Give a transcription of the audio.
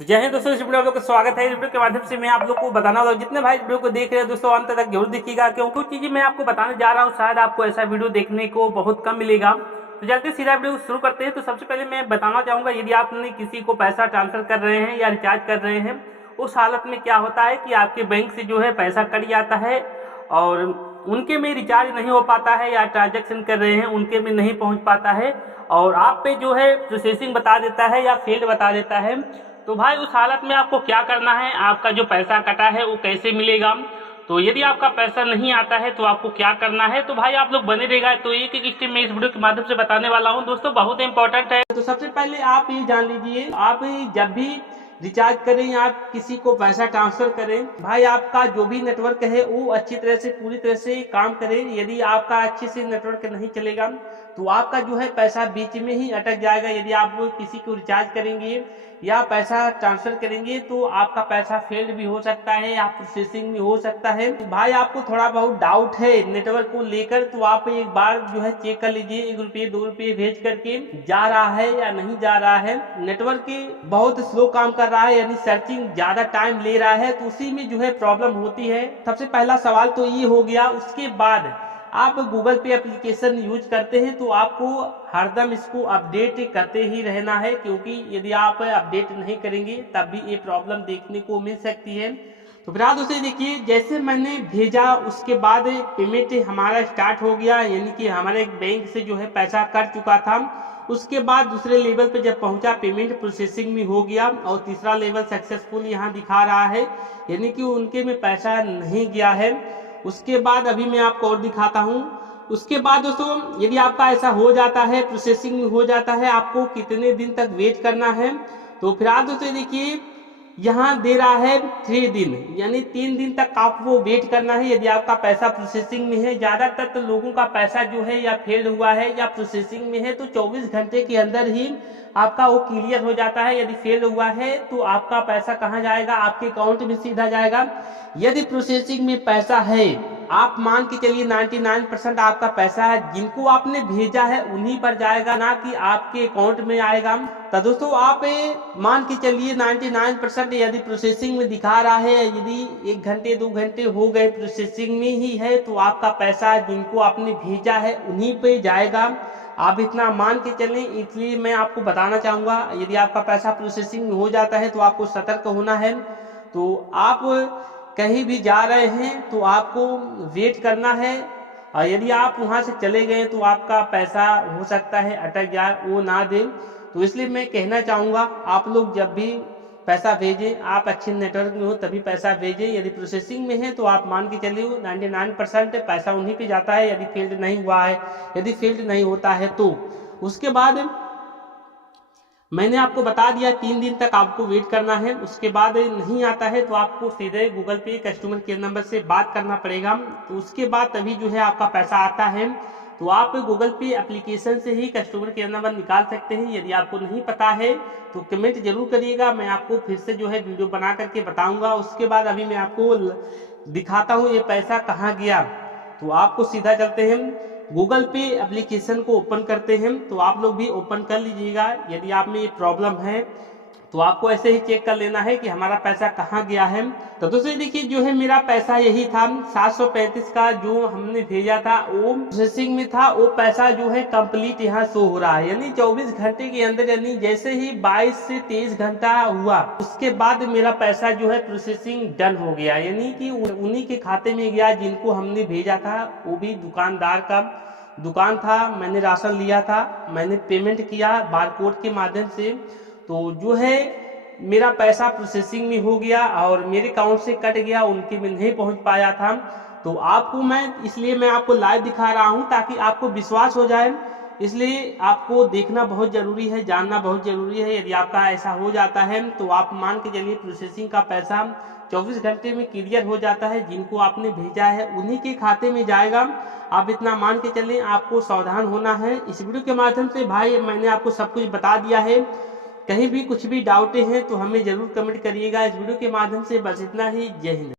तो जय हिंद दोस्तों, इस वीडियो में आप लोग का स्वागत है। इस वीडियो के माध्यम से मैं आप लोग को बताना वाला हूं, जितने भाई वीडियो को देख रहे हैं दोस्तों अंत तक जरूर देखिएगा, क्योंकि कुछ चीजें मैं आपको बताने जा रहा हूं, शायद आपको ऐसा वीडियो देखने को बहुत कम मिलेगा। तो चलते सीधा वीडियो शुरू करते हैं। तो सबसे पहले मैं बताना चाहूंगा, यदि आपने किसी को पैसा ट्रांसफर कर रहे हैं या रिचार्ज कर रहे हैं, उस हालत में क्या होता है कि आपके बैंक से जो है पैसा कट जाता है और उनके में रिचार्ज नहीं हो पाता है, या ट्रांजेक्शन कर रहे हैं उनके में नहीं पहुंच पाता है और आप पे जो है प्रोसेसिंग बता देता है या फेल्ड बता देता है। तो भाई उस हालत में आपको क्या करना है, आपका जो पैसा कटा है वो कैसे मिलेगा। तो यदि आपका पैसा नहीं आता है तो आपको क्या करना है, तो भाई आप लोग बने रहेगा। तो एक एक स्टेप मैं इस वीडियो के माध्यम से बताने वाला हूं दोस्तों, बहुत इंपॉर्टेंट है। तो सबसे पहले आप ये जान लीजिए, आप जब भी रिचार्ज करें या आप किसी को पैसा ट्रांसफर करें, भाई आपका जो भी नेटवर्क है वो अच्छी तरह से पूरी तरह से काम करे। यदि आपका अच्छे से नेटवर्क नहीं चलेगा तो आपका जो है पैसा बीच में ही अटक जाएगा। यदि आप किसी को रिचार्ज करेंगे या पैसा ट्रांसफर करेंगे तो आपका पैसा फेल्ड भी हो सकता है या प्रोसेसिंग भी हो सकता है। तो भाई आपको थोड़ा बहुत डाउट है नेटवर्क को लेकर, तो आप एक बार जो है चेक कर लीजिए, 1 रुपये 2 रुपये भेज करके जा रहा है या नहीं जा रहा है। नेटवर्क बहुत स्लो काम कर रहा है, यानी सर्चिंग ज्यादा टाइम ले रहा है, तो उसी में जो है प्रॉब्लम होती है। सबसे पहला सवाल तो ये हो गया। उसके बाद आप गूगल पे एप्लीकेशन यूज करते हैं तो आपको हरदम इसको अपडेट करते ही रहना है, क्योंकि यदि आप अपडेट नहीं करेंगे तब भी ये प्रॉब्लम देखने को मिल सकती है। तो फिर दोस्तों देखिए, जैसे मैंने भेजा उसके बाद पेमेंट हमारा स्टार्ट हो गया, यानी कि हमारे बैंक से जो है पैसा कट चुका था। उसके बाद दूसरे लेवल पे जब पहुंचा, पेमेंट प्रोसेसिंग में हो गया और तीसरा लेवल सक्सेसफुल यहाँ दिखा रहा है, यानी कि उनके में पैसा नहीं गया है। उसके बाद अभी मैं आपको और दिखाता हूँ। उसके बाद दोस्तों यदि आपका ऐसा हो जाता है, प्रोसेसिंग में हो जाता है, आपको कितने दिन तक वेट करना है। तो फिर दोस्तों देखिए, यहाँ दे रहा है 3 दिन, यानी 3 दिन तक आपको वेट करना है यदि आपका पैसा प्रोसेसिंग में है। ज्यादातर तो लोगों का पैसा जो है या फेल्ड हुआ है या प्रोसेसिंग में है, तो 24 घंटे के अंदर ही आपका वो क्लियर हो जाता है। यदि फेल हुआ है तो आपका पैसा कहाँ जाएगा, आपके अकाउंट में सीधा जाएगा। यदि प्रोसेसिंग में पैसा है, आप मान के चलिए 99% आपका पैसा है, जिनको आपने भेजा है उन्हीं पर जाएगा, ना कि आपके अकाउंट में आएगा। तो दोस्तों आप मान के चलिए 99% यदि प्रोसेसिंग में दिखा रहा है, यदि 1 घंटे 2 घंटे हो गए प्रोसेसिंग में ही है, तो आपका पैसा जिनको आपने भेजा है उन्हीं पे जाएगा। आप इतना मान के चलें। इसलिए मैं आपको बताना चाहूंगा, यदि आपका पैसा प्रोसेसिंग में हो जाता है तो आपको सतर्क होना है। तो आप कहीं भी जा रहे हैं तो आपको वेट करना है, और यदि आप वहां से चले गए तो आपका पैसा हो सकता है अटक जाए, वो ना दे। तो इसलिए मैं कहना चाहूंगा, आप लोग जब भी पैसा भेजें, आप अच्छे नेटवर्क में हो तभी पैसा भेजें। यदि प्रोसेसिंग में है तो आप मान के चलिए 99% पैसा उन्हीं पे जाता है, यदि फील्ड नहीं हुआ है, यदि फील्ड नहीं होता है तो। उसके बाद मैंने आपको बता दिया 3 दिन तक आपको वेट करना है। उसके बाद नहीं आता है तो आपको सीधे गूगल पे कस्टमर केयर नंबर से बात करना पड़ेगा। तो उसके बाद तभी जो है आपका पैसा आता है। तो आप गूगल पे एप्लीकेशन से ही कस्टमर केयर नंबर निकाल सकते हैं। यदि आपको नहीं पता है तो कमेंट जरूर करिएगा, मैं आपको फिर से जो है वीडियो बना करके बताऊंगा। उसके बाद अभी मैं आपको दिखाता हूँ ये पैसा कहाँ गया। तो आपको सीधा चलते हैं, गूगल पे एप्लीकेशन को ओपन करते हैं। तो आप लोग भी ओपन कर लीजिएगा। यदि आप में ये प्रॉब्लम है तो आपको ऐसे ही चेक कर लेना है कि हमारा पैसा कहाँ गया है। तो दोस्तों देखिए, जो है मेरा पैसा यही था 735 का, जो हमने भेजा था वो प्रोसेसिंग में था। वो पैसा जो है कंप्लीट यहाँ शो हो रहा है, यानी 24 घंटे के अंदर, यानी जैसे ही 22 से 23 घंटा हुआ उसके बाद मेरा पैसा जो है प्रोसेसिंग डन हो गया, यानी कि उन्हीं के खाते में गया जिनको हमने भेजा था। वो भी दुकानदार का दुकान था, मैंने राशन लिया था, मैंने पेमेंट किया बारकोड के माध्यम से। तो जो है मेरा पैसा प्रोसेसिंग में हो गया और मेरे अकाउंट से कट गया, उनके में नहीं पहुंच पाया था। तो आपको इसलिए मैं आपको लाइव दिखा रहा हूं ताकि आपको विश्वास हो जाए। इसलिए आपको देखना बहुत जरूरी है, जानना बहुत जरूरी है। यदि आपका ऐसा हो जाता है तो आप मान के चलिए प्रोसेसिंग का पैसा 24 घंटे में क्लियर हो जाता है, जिनको आपने भेजा है उन्हीं के खाते में जाएगा। आप इतना मान के चलें, आपको सावधान होना है। इस वीडियो के माध्यम से भाई मैंने आपको सब कुछ बता दिया है। कहीं भी कुछ भी डाउटें हैं तो हमें जरूर कमेंट करिएगा। इस वीडियो के माध्यम से बस इतना ही। जय हिंद।